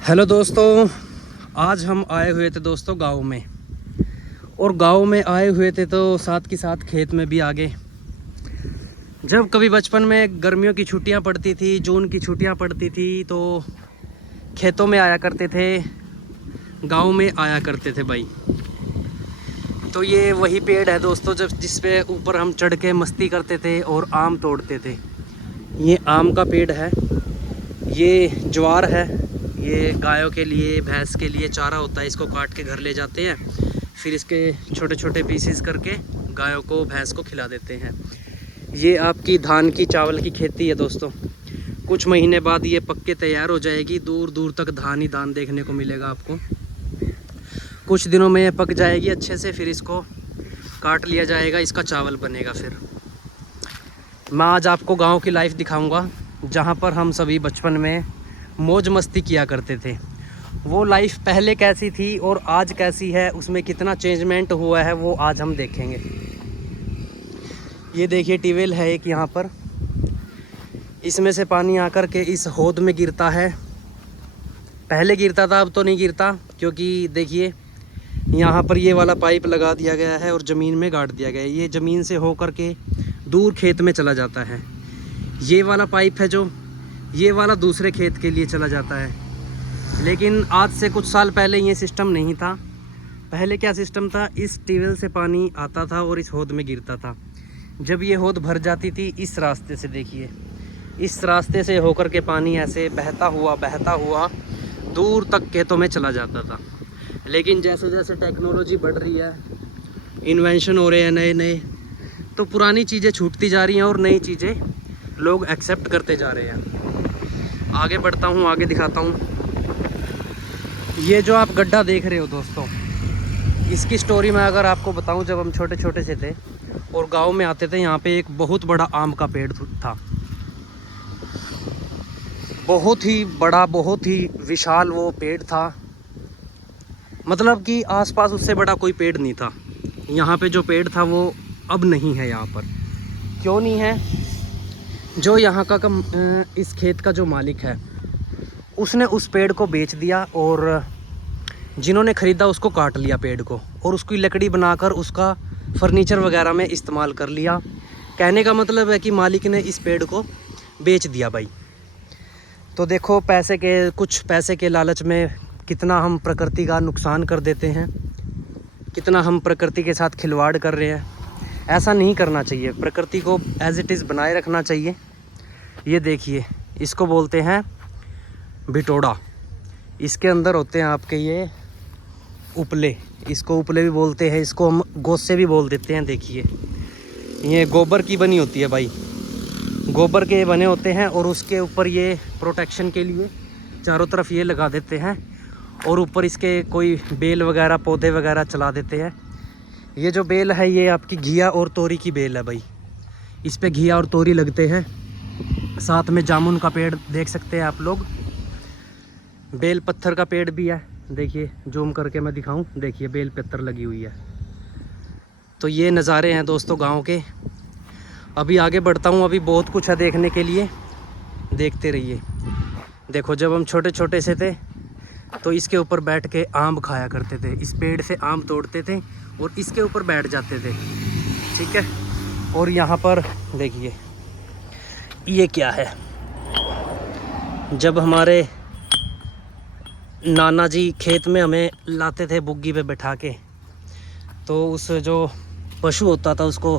Hello दोस्तों, आज हम आए हुए थे दोस्तों गांव में। और गांव में आए हुए थे तो साथ के साथ खेत में भी आ गए। जब कभी बचपन में गर्मियों की छुट्टियां पड़ती थी, जून की छुट्टियां पड़ती थी, तो खेतों में आया करते थे, गांव में आया करते थे भाई। तो ये वही पेड़ है दोस्तों जब जिस पे ऊपर हम चढ़ के मस्ती करते थे और आम तोड़ते थे। ये आम का पेड़ है, ये ज्वार है। ये गायों के लिए, भैंस के लिए चारा होता है। इसको काट के घर ले जाते हैं, फिर इसके छोटे छोटे पीसेस करके गायों को, भैंस को खिला देते हैं। ये आपकी धान की, चावल की खेती है दोस्तों। कुछ महीने बाद ये पक के तैयार हो जाएगी। दूर दूर तक धान ही धान देखने को मिलेगा आपको। कुछ दिनों में ये पक जाएगी अच्छे से, फिर इसको काट लिया जाएगा, इसका चावल बनेगा। फिर मैं आज आपको गांव की लाइफ दिखाऊंगा, जहां पर हम सभी बचपन में मौज मस्ती किया करते थे। वो लाइफ पहले कैसी थी और आज कैसी है, उसमें कितना चेंजमेंट हुआ है, वो आज हम देखेंगे। ये देखिए ट्यूबवेल है एक यहाँ पर, इसमें से पानी आकर के इस हौद में गिरता है। पहले गिरता था, अब तो नहीं गिरता, क्योंकि देखिए यहाँ पर ये वाला पाइप लगा दिया गया है और ज़मीन में गाड़ दिया गया है। ये ज़मीन से होकर के दूर खेत में चला जाता है। ये वाला पाइप है जो, ये वाला दूसरे खेत के लिए चला जाता है। लेकिन आज से कुछ साल पहले ये सिस्टम नहीं था। पहले क्या सिस्टम था, इस ट्यूबवेल से पानी आता था और इस हौद में गिरता था। जब ये हौद भर जाती थी, इस रास्ते से देखिए, इस रास्ते से होकर के पानी ऐसे बहता हुआ दूर तक खेतों में चला जाता था। लेकिन जैसे जैसे टेक्नोलॉजी बढ़ रही है, इन्वेंशन हो रहे हैं नए नए, तो पुरानी चीज़ें छूटती जा रही हैं और नई चीज़ें लोग एक्सेप्ट करते जा रहे हैं। आगे बढ़ता हूँ, आगे दिखाता हूँ। ये जो आप गड्ढा देख रहे हो दोस्तों, इसकी स्टोरी मैं अगर आपको बताऊँ, जब हम छोटे छोटे से थे और गांव में आते थे, यहाँ पे एक बहुत बड़ा आम का पेड़ था। बहुत ही बड़ा, बहुत ही विशाल वो पेड़ था। मतलब कि आसपास उससे बड़ा कोई पेड़ नहीं था। यहाँ पे जो पेड़ था वो अब नहीं है यहाँ पर। क्यों नहीं है? जो यहाँ का इस खेत का जो मालिक है, उसने उस पेड़ को बेच दिया और जिन्होंने ख़रीदा उसको काट लिया पेड़ को, और उसकी लकड़ी बनाकर उसका फर्नीचर वगैरह में इस्तेमाल कर लिया। कहने का मतलब है कि मालिक ने इस पेड़ को बेच दिया भाई। तो देखो, कुछ पैसे के लालच में कितना हम प्रकृति का नुकसान कर देते हैं, कितना हम प्रकृति के साथ खिलवाड़ कर रहे हैं। ऐसा नहीं करना चाहिए, प्रकृति को एज इट इज़ बनाए रखना चाहिए। ये देखिए, इसको बोलते हैं बिटोड़ा। इसके अंदर होते हैं आपके ये उपले, इसको उपले भी बोलते हैं, इसको हम गोसे भी बोल देते हैं। देखिए, ये गोबर की बनी होती है भाई, गोबर के बने होते हैं, और उसके ऊपर ये प्रोटेक्शन के लिए चारों तरफ ये लगा देते हैं, और ऊपर इसके कोई बेल वगैरह, पौधे वगैरह चला देते हैं। ये जो बेल है, ये आपकी घिया और तोरी की बेल है भाई। इस पे घिया और तोरी लगते हैं। साथ में जामुन का पेड़ देख सकते हैं आप लोग। बेल पत्थर का पेड़ भी है, देखिए जूम करके मैं दिखाऊं, देखिए बेल पत्थर लगी हुई है। तो ये नज़ारे हैं दोस्तों गांव के। अभी आगे बढ़ता हूं, अभी बहुत कुछ है देखने के लिए, देखते रहिए। देखो, जब हम छोटे छोटे से थे तो इसके ऊपर बैठ के आम खाया करते थे। इस पेड़ से आम तोड़ते थे और इसके ऊपर बैठ जाते थे, ठीक है। और यहाँ पर देखिए, ये क्या है, जब हमारे नाना जी खेत में हमें लाते थे बुग्गी पे बैठा के, तो उस जो पशु होता था उसको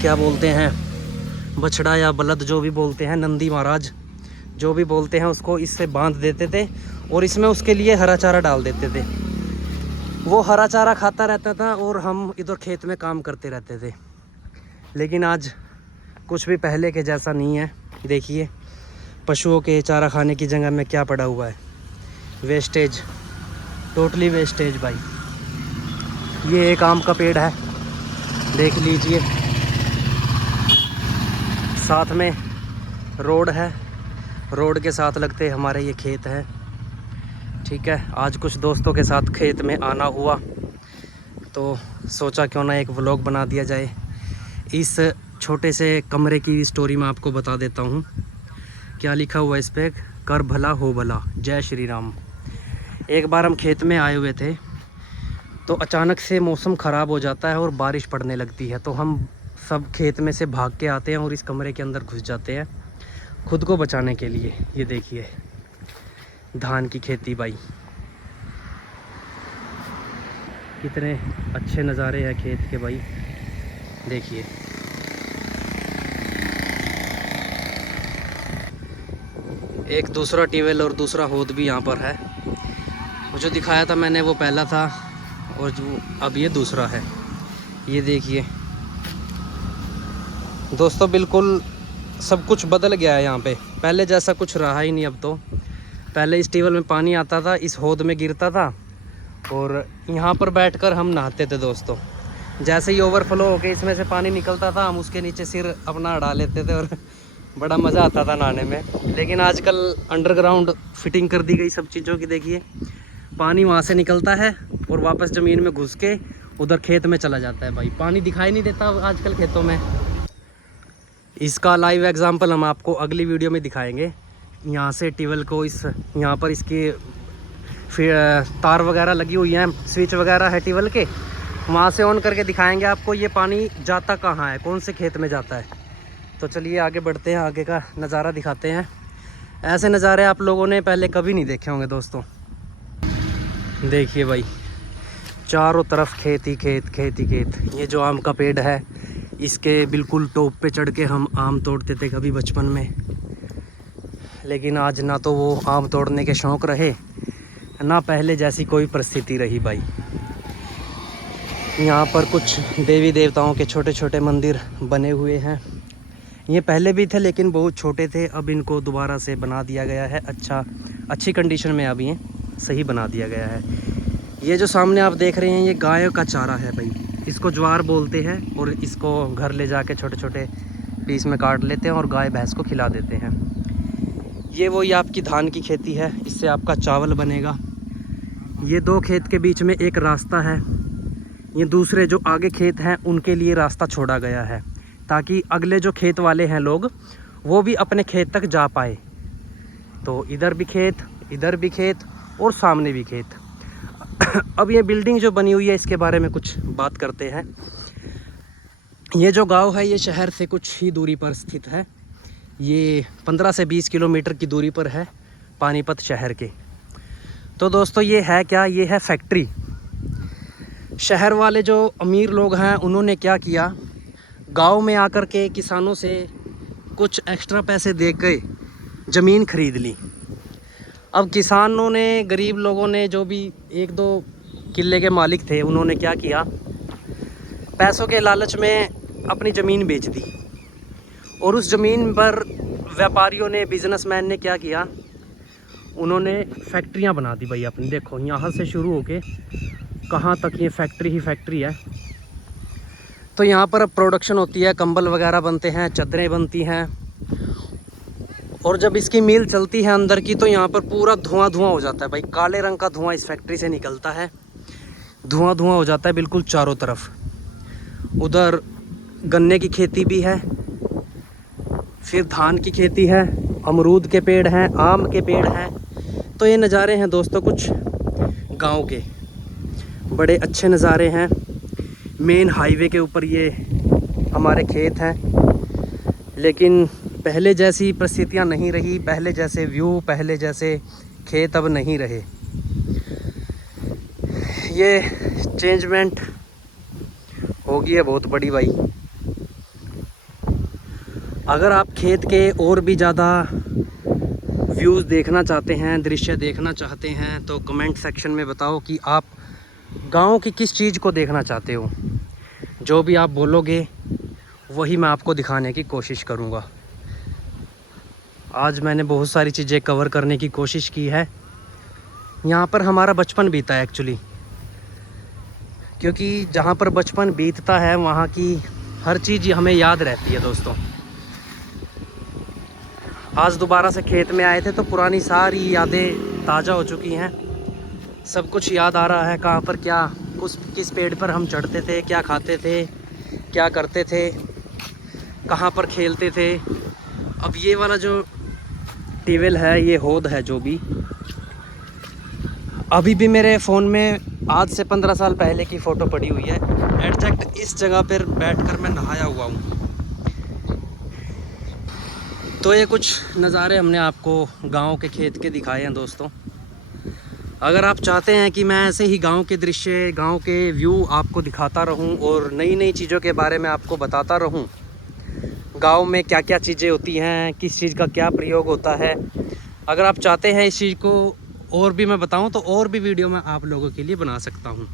क्या बोलते हैं, बछड़ा या बलद जो भी बोलते हैं, नंदी महाराज जो भी बोलते हैं, उसको इससे बांध देते थे और इसमें उसके लिए हरा चारा डाल देते थे। वो हरा चारा खाता रहता था और हम इधर खेत में काम करते रहते थे। लेकिन आज कुछ भी पहले के जैसा नहीं है। देखिए, पशुओं के चारा खाने की जगह में क्या पड़ा हुआ है, वेस्टेज, टोटली वेस्टेज भाई। ये एक आम का पेड़ है, देख लीजिए। साथ में रोड है, रोड के साथ लगते हमारे ये खेत है, ठीक है। आज कुछ दोस्तों के साथ खेत में आना हुआ, तो सोचा क्यों ना एक व्लॉग बना दिया जाए। इस छोटे से कमरे की स्टोरी मैं आपको बता देता हूँ। क्या लिखा हुआ है इस पर, कर भला हो भला, जय श्री राम। एक बार हम खेत में आए हुए थे तो अचानक से मौसम ख़राब हो जाता है और बारिश पड़ने लगती है, तो हम सब खेत में से भाग के आते हैं और इस कमरे के अंदर घुस जाते हैं खुद को बचाने के लिए। ये देखिए धान की खेती भाई, कितने अच्छे नज़ारे हैं खेत के भाई। देखिए एक दूसरा ट्यूबवेल और दूसरा होद भी यहाँ पर है। वो जो दिखाया था मैंने वो पहला था और जो अब ये दूसरा है। ये देखिए दोस्तों बिल्कुल सब कुछ बदल गया है यहाँ पे, पहले जैसा कुछ रहा ही नहीं अब तो। पहले इस ट्यूबवेल में पानी आता था, इस होद में गिरता था और यहाँ पर बैठकर हम नहाते थे दोस्तों। जैसे ही ओवरफ्लो होकर इसमें से पानी निकलता था हम उसके नीचे सिर अपना अड़ा लेते थे और बड़ा मज़ा आता था नहाने में। लेकिन आजकल अंडरग्राउंड फिटिंग कर दी गई सब चीज़ों की। देखिए पानी वहाँ से निकलता है और वापस ज़मीन में घुस के उधर खेत में चला जाता है भाई। पानी दिखाई नहीं देता आजकल खेतों में। इसका लाइव एग्जांपल हम आपको अगली वीडियो में दिखाएंगे। यहाँ से ट्यूबवेल को यहाँ पर इसकी फिर तार वगैरह लगी हुई हैं, स्विच वगैरह है ट्यूबवेल के, वहाँ से ऑन करके दिखाएंगे आपको ये पानी जाता कहाँ है, कौन से खेत में जाता है। तो चलिए आगे बढ़ते हैं, आगे का नज़ारा दिखाते हैं। ऐसे नज़ारे आप लोगों ने पहले कभी नहीं देखे होंगे दोस्तों। देखिए भाई चारों तरफ खेत ही खेत, खेत ही खेत। ये जो आम का पेड़ है इसके बिल्कुल टॉप पे चढ़ के हम आम तोड़ते थे कभी बचपन में, लेकिन आज ना तो वो आम तोड़ने के शौक़ रहे ना पहले जैसी कोई परिस्थिति रही भाई। यहाँ पर कुछ देवी देवताओं के छोटे छोटे मंदिर बने हुए हैं। ये पहले भी थे लेकिन बहुत छोटे थे, अब इनको दोबारा से बना दिया गया है। अच्छी कंडीशन में अब ये सही बना दिया गया है। ये जो सामने आप देख रहे हैं ये गाय का चारा है भाई, इसको ज्वार बोलते हैं और इसको घर ले जाके छोटे छोटे पीस में काट लेते हैं और गाय भैंस को खिला देते हैं। ये वही आपकी धान की खेती है, इससे आपका चावल बनेगा। ये दो खेत के बीच में एक रास्ता है, ये दूसरे जो आगे खेत हैं उनके लिए रास्ता छोड़ा गया है ताकि अगले जो खेत वाले हैं लोग वो भी अपने खेत तक जा पाए। तो इधर भी खेत, इधर भी खेत और सामने भी खेत। अब ये बिल्डिंग जो बनी हुई है इसके बारे में कुछ बात करते हैं। ये जो गांव है ये शहर से कुछ ही दूरी पर स्थित है। ये 15 से 20 किलोमीटर की दूरी पर है पानीपत शहर के। तो दोस्तों ये है क्या, ये है फैक्ट्री। शहर वाले जो अमीर लोग हैं उन्होंने क्या किया, गांव में आकर के किसानों से कुछ एक्स्ट्रा पैसे दे के ज़मीन खरीद ली। अब किसानों ने, गरीब लोगों ने, जो भी 1-2 किले के मालिक थे, उन्होंने क्या किया, पैसों के लालच में अपनी ज़मीन बेच दी। और उस ज़मीन पर व्यापारियों ने, बिजनेसमैन ने क्या किया, उन्होंने फैक्ट्रियां बना दी भाई अपनी। देखो यहाँ से शुरू होके कहाँ तक ये फैक्ट्री ही फैक्ट्री है। तो यहाँ पर अब प्रोडक्शन होती है, कंबल वगैरह बनते हैं, चादरें बनती हैं। और जब इसकी मिल चलती है अंदर की तो यहाँ पर पूरा धुआं धुआं हो जाता है भाई। काले रंग का धुआं इस फैक्ट्री से निकलता है, धुआं धुआं हो जाता है बिल्कुल चारों तरफ। उधर गन्ने की खेती भी है, फिर धान की खेती है, अमरूद के पेड़ हैं, आम के पेड़ हैं। तो ये नज़ारे हैं दोस्तों कुछ गांव के, बड़े अच्छे नज़ारे हैं। मेन हाईवे के ऊपर ये हमारे खेत हैं, लेकिन पहले जैसी परिस्थितियां नहीं रही, पहले जैसे व्यू, पहले जैसे खेत अब नहीं रहे। ये चेंजमेंट हो गई है बहुत बड़ी भाई। अगर आप खेत के और भी ज़्यादा व्यूज़ देखना चाहते हैं, दृश्य देखना चाहते हैं, तो कमेंट सेक्शन में बताओ कि आप गांव की किस चीज़ को देखना चाहते हो। जो भी आप बोलोगे वही मैं आपको दिखाने की कोशिश करूँगा। आज मैंने बहुत सारी चीज़ें कवर करने की कोशिश की है। यहाँ पर हमारा बचपन बीता है एक्चुअली, क्योंकि जहाँ पर बचपन बीतता है वहाँ की हर चीज़ हमें याद रहती है दोस्तों। आज दोबारा से खेत में आए थे तो पुरानी सारी यादें ताज़ा हो चुकी हैं। सब कुछ याद आ रहा है, कहाँ पर क्या, किस पेड़ पर हम चढ़ते थे, क्या खाते थे, क्या करते थे, कहाँ पर खेलते थे। अब ये वाला जो ट्यूबवेल है, ये हौद है जो भी। अभी भी मेरे फ़ोन में आज से 15 साल पहले की फ़ोटो पड़ी हुई है। एग्जैक्ट इस जगह पर बैठकर मैं नहाया हुआ हूँ। तो ये कुछ नज़ारे हमने आपको गांव के खेत के दिखाए हैं दोस्तों। अगर आप चाहते हैं कि मैं ऐसे ही गांव के दृश्य, गांव के व्यू आपको दिखाता रहूं और नई नई चीज़ों के बारे में आपको बताता रहूं, गांव में क्या क्या चीज़ें होती हैं, किस चीज़ का क्या प्रयोग होता है, अगर आप चाहते हैं इस चीज़ को और भी मैं बताऊं तो और भी वीडियो मैं आप लोगों के लिए बना सकता हूं।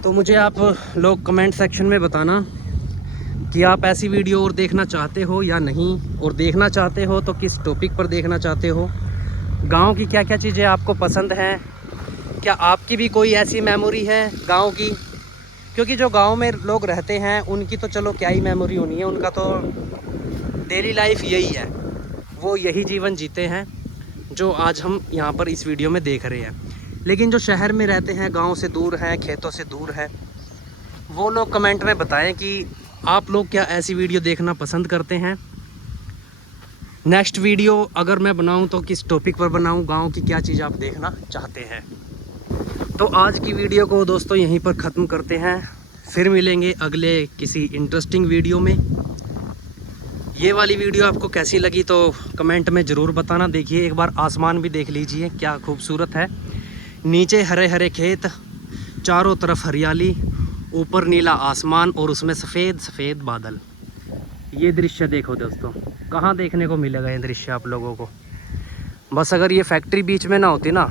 तो मुझे आप लोग कमेंट सेक्शन में बताना कि आप ऐसी वीडियो और देखना चाहते हो या नहीं, और देखना चाहते हो तो किस टॉपिक पर देखना चाहते हो, गांव की क्या क्या चीज़ें आपको पसंद हैं, क्या आपकी भी कोई ऐसी मेमोरी है गांव की। क्योंकि जो गांव में लोग रहते हैं उनकी तो चलो क्या ही मेमोरी होनी है, उनका तो डेली लाइफ यही है, वो यही जीवन जीते हैं जो आज हम यहाँ पर इस वीडियो में देख रहे हैं। लेकिन जो शहर में रहते हैं, गांव से दूर हैं, खेतों से दूर है, वो लोग कमेंट में बताएं कि आप लोग क्या ऐसी वीडियो देखना पसंद करते हैं। नेक्स्ट वीडियो अगर मैं बनाऊं तो किस टॉपिक पर बनाऊं, गांव की क्या चीज़ आप देखना चाहते हैं। तो आज की वीडियो को दोस्तों यहीं पर ख़त्म करते हैं, फिर मिलेंगे अगले किसी इंटरेस्टिंग वीडियो में। ये वाली वीडियो आपको कैसी लगी तो कमेंट में ज़रूर बताना। देखिए एक बार आसमान भी देख लीजिए, क्या खूबसूरत है। नीचे हरे हरे खेत, चारों तरफ हरियाली, ऊपर नीला आसमान और उसमें सफ़ेद सफ़ेद बादल। ये दृश्य देखो दोस्तों, कहाँ देखने को मिलेगा ये दृश्य आप लोगों को। बस अगर ये फैक्ट्री बीच में ना होती ना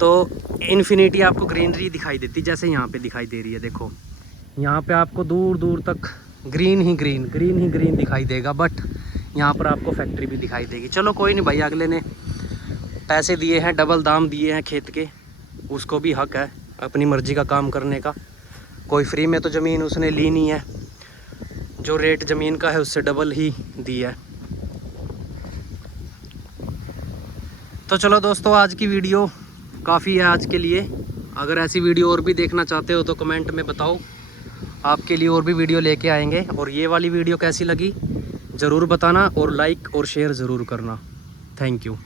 तो इन्फिनिटी आपको ग्रीनरी दिखाई देती, जैसे यहाँ पे दिखाई दे रही है। देखो यहाँ पे आपको दूर दूर तक ग्रीन ही ग्रीन दिखाई देगा, बट यहाँ पर आपको फैक्ट्री भी दिखाई देगी। चलो कोई नहीं भाई, अगले ने पैसे दिए हैं, डबल दाम दिए हैं खेत के, उसको भी हक है अपनी मर्जी का काम करने का। कोई फ्री में तो ज़मीन उसने ली नहीं है, जो रेट ज़मीन का है उससे डबल ही दिया है। तो चलो दोस्तों, आज की वीडियो काफ़ी है आज के लिए। अगर ऐसी वीडियो और भी देखना चाहते हो तो कमेंट में बताओ, आपके लिए और भी वीडियो लेके आएंगे। और ये वाली वीडियो कैसी लगी ज़रूर बताना, और लाइक और शेयर ज़रूर करना। Thank you.